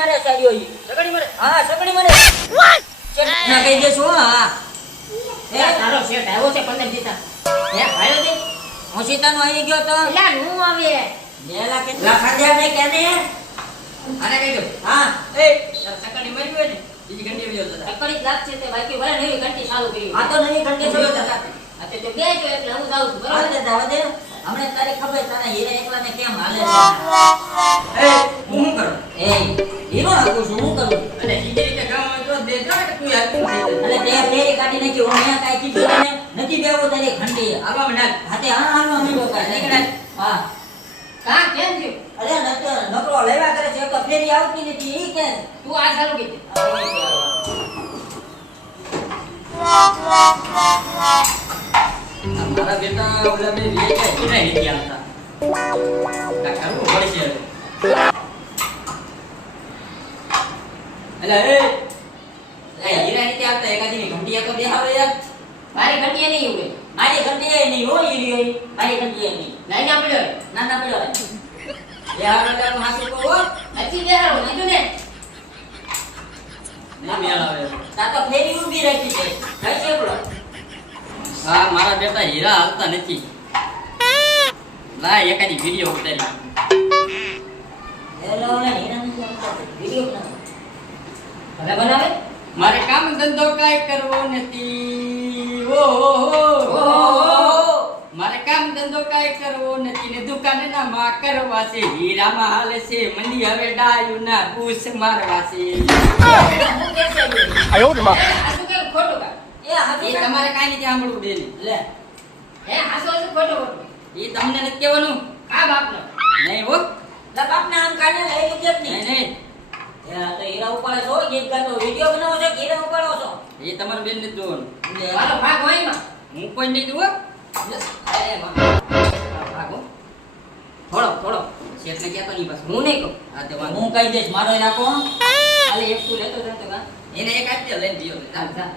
મારે સારીઓ ઈ સગડી મારે હા સગડી મારે વોટ ના કહી દેছো હા એ તારો શેઠ આવ્યો છે 15 દીતા હે ભાયો દે હું સીતાનો આવી ગયો તો એલા હું આવે લેલા કે લાખાંદ્યા ને કેને આને કહી દો હા એ સગડી મરી ગયો ને બીજી ઘંટી બીજો હતા સગડી લાગ છે તે બાકી ભલે નવી ઘંટી ચાલુ કરી આ તો નહીં ઘંટી જોયો તો આ તે તો બેજો એટલે હું જાઉં છું બરાબર બરાબર દાવા દે હમણે તારી ખબર તારા હીરા એકલાને કેમ હાલે એ હું શું કરું એ હીરો હાકું છું હું કરું અને સીધી રીતે ગામમાં જો દે જો કે તું હાકું એટલે તે ફેરી કાઢી નાખી હું અહીંયા કાઈ કીધું ને નથી દેવો તારી ઘંટી આવા મના હાથે હા હા મીડો કાઢ હા કા કેમ થયું અરે નકરો લેવા કરે છે તો ફેરી આવતી નથી ઈ કે તું આ ચાલુ કીધે મારા બેટા ઓલા બે રે કે હીરા નથી આવતા કા કરવું પડશે અલા એ હીરા નથી આવતા એકાદીની ઘંટિયા તો બેહારો યાર મારી ઘંટી નહીં ઉગે મારી ઘંટી એ નહીં હોય ઈ હોય મારી ઘંટી એ નહીં લઈ ના પડ્યો ના ના પડ્યો બેહારો યાર હાસુ કહો નથી બેહારો નહીં ને નહીં મેળ આવે તા તો ફેરી ઊભી રાખી છે કઈ છે બોલો હા મારા બેટા હીરા આવતા નથી લાય એકાદી વિડિયો ઉતારી એલો ઓલા હીરા નથી આવતા વિડિયો બનાવો હવે બનાવે મારે કામ ધંધો કાઈ કરવો નથી ઓ મારે કામ ધંધો કાઈ કરવો નથી ને દુકાને ના માં કરવા છે હીરામાં હાલે છે મંદી હવે ડાયું ના બૂસ મારવા છે આયો રે બા આ શું કે ખોટું કા એ હાથી એ તમારે કાઈ નથી સાંભળવું બેન લે હે હાસો છે ખોટું એ તમને નથી કહેવાનું કા બાપનો નહીં હો લા બાપને આમ કાઢે લઈ લીધે જ નહીં નહીં નહીં એ આ તો હીરા ઉપાડે છો ગીત ગાતો વિડિયો બનાવો છો કે હીરા ઉપાડો છો એ તમારે બેન નથી જોવાનું મારો ભાગ હોય માં હું કોઈ નહીં જોઉં અરે માં ભાગો થોડો થોડો શેઠને કહેતો નહીં બસ હું નહીં કહું આ તે વાંધો હું કહી દઈશ મારો નાખો આલે એક તું લેતો જતો કા એને એક આપી દે લઈને દિયો ચાલ ચાલ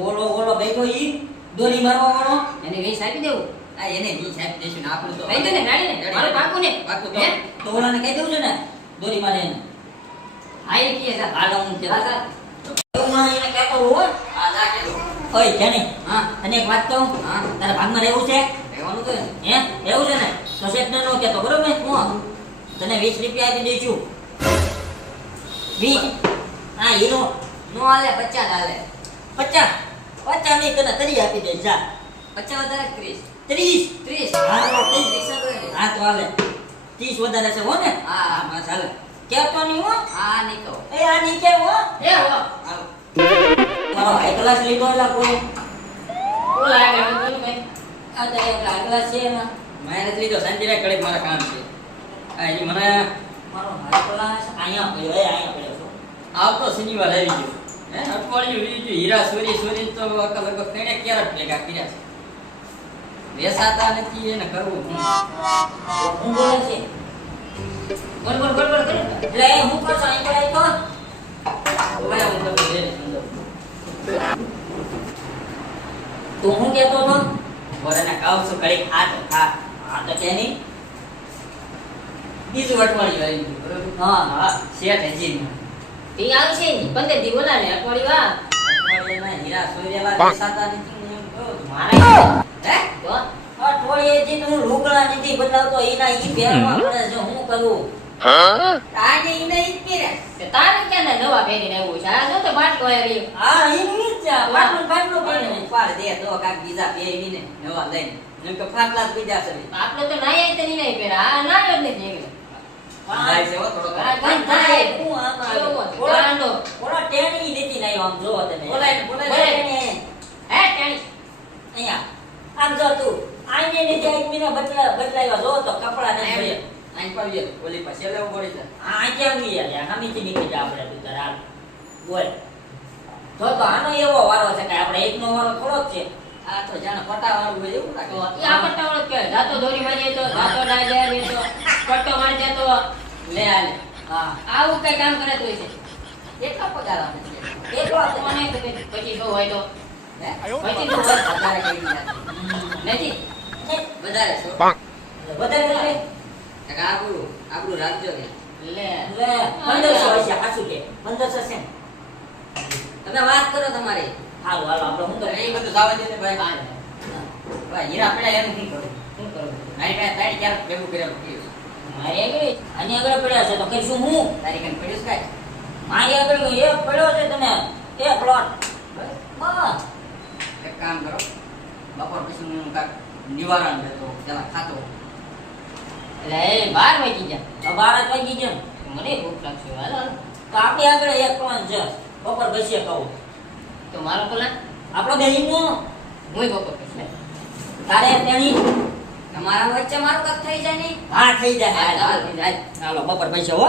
ઓલો ઓલો બેઠો ઈ દોરી મારવા વાળો એને વેચ આપી દેવું આ એને ની સાહેબ દેશું ને આપણું તો કહી દે ને ગાડી ને મારું પાકું ને પાકું તો હે તો ઓલાને કહી દઉં છે ને દોરી મારે એને આઈ કીએ જા હાલો હું કે હા ચાલ હું એને કહેતો હો આ જા કે ઓય જાની હા અને એક વાત કહું હા તારા ભાગમાં રહેવું છે રહેવાનું તો હે રહેવું છે ને તો શેઠને નો કહેતો બરોબર હું તને 20 રૂપિયા આપી દઈશું 20 હા હીરો નો આલે 50 આલે 50 50 નહીં તને તરી આપી દઈશ જા 50 વધારે 30 30 30 હા તો 30 હા તો હાલે 30 વધારે છે હો ને હા હા બસ હાલે કહેતો નહીં હો હા નહીં કહો એ આ નહીં કે હો એ હો હાલો મારો હાઈ ક્લાસ લીધો એટલે કોઈ બોલ આગળ બોલ ભાઈ આ તો એક હાઈ ક્લાસ છે ને મેં નથી લીધો શાંતિરાય કડક મારા કામ છે આ એ મને મારો હાઈ ક્લાસ અહીંયા પડ્યો એ અહીંયા પડ્યો છો આવતો શનિવાર આવી ગયો હે અઠવાડિયું વીજું હીરા સોરી સોરી તો લગભગ તેને ક્યારેક ભેગા કર્યા છે વેસાતા નથી એને કરવું હું બોલે છે બોલ બોલ બોલ બોલ કરે એટલે એ હું કરશો અહીં પડાય તો ઓય હું તો દે અંદર તું હું કહેતો હતો બોલેને કાવ છું કડી આ તો ખા આ તો કે નહીં બીજું અઠવાડિયું આવી ગયું બરોબર હા હા શેઠ હજી તી આવશે ને 15 દી બોલા ને અઠવાડિયું આ અઠવાડિયાના હીરા સોરીવાળા વેસાતા નથી ને એમ કહો છો. મારા હે તો અઠવાડિયે થી હું લુગડા નથી બદલાવતો એના ઈ પહેરવા પડે છે હું કરું તારે ઈને ઈ પહેરે કે તારે ક્યાં ને નવા પહેરીને આવ્યું છે આ જો તો બાટલો આવી હા ઈ જ છે પાટલું પાટલું પહેરીને પાડ દે તો કાક બીજા પહેરીને નવા લઈને એમ કે ફાટલા જ બીજા છે આપણે તો નાય તો નહીં પહેરે આ નાયો જ નહીં નીકળે જાય છે હો થોડો આ કઈ થાય હું આમાં કેવો છે? ઓલા ગાંડો. ઓલા ટેણી નથી નાયો આમ જોવો તમે બોલાય બોલાય. ટેણી હે ટેણી અહીંયા આમ જો તું આઈને ને જાય મીના બદલાવ્યા જો તો કપડા ને જોઈએ આઈ પાડીએ ઓલી પાસે લેવું પડે છે આ કેમ નહીં યાર હમીથી નીકળી જા આપણે તું તારા બોલ તો આનો એવો વારો છે કે આપણે એકનો વારો થોડો જ છે આ તો જાણે પટાવાળું હોય એવું તો લાગે ઈ આ પટ્ટાવાળો કે જાતો દોરી મારી તો જાતો ડાય જાય તો પટ્ટો મારી જાય તો લે આલે હા આવું કઈ કામ કરે તો છે કેટલા પગાર આપે છે એક વાત મને પછી જો હોય તો હે પછી તો હોય. વધારે કરી દીધા નથી વધારે છો વધારે વધારે આપણું રાખજો કે લે લે 1500 હશે સાચું કે 1500 છે ને? તમે વાત કરો તમારી હાલો હાલો આપણે શું એ કરીએ? બધું જવા દે ને ભાઈ હા. ભાઈ હીરા પડ્યા એનું શું કરું શું કરું? મારી પાસે તારી ક્યારેક ભેગું કરેલું પડ્યું છે. મારે આગળ આની આગળ પડ્યા છે તો કરીશું હું તારી કઈ પડ્યું છે કાંઈ? મારી આગળ એક પડ્યો છે તમે એક પ્લોટ બસ એક કામ કરો બપોર પછી હું કાંઈક નિવારણ લેતો પેલા ખાતો એટલે એ 12 વાગી ગયા. તો 12 વાગી ગયા ને. મને ભૂખ લાગશે હાલો હાલો. તો આપણી આગળ એક પ્લાન છે બપોર પછી કહું તો મારો પ્લાન આપણો બેહીનો હું બપોર પછી તારે તેની તમારા વચ્ચે મારું કાંઈક થઈ જાય નહીં હા થઈ જાય હાલ, હાલ, હાલો બપોર પછી હો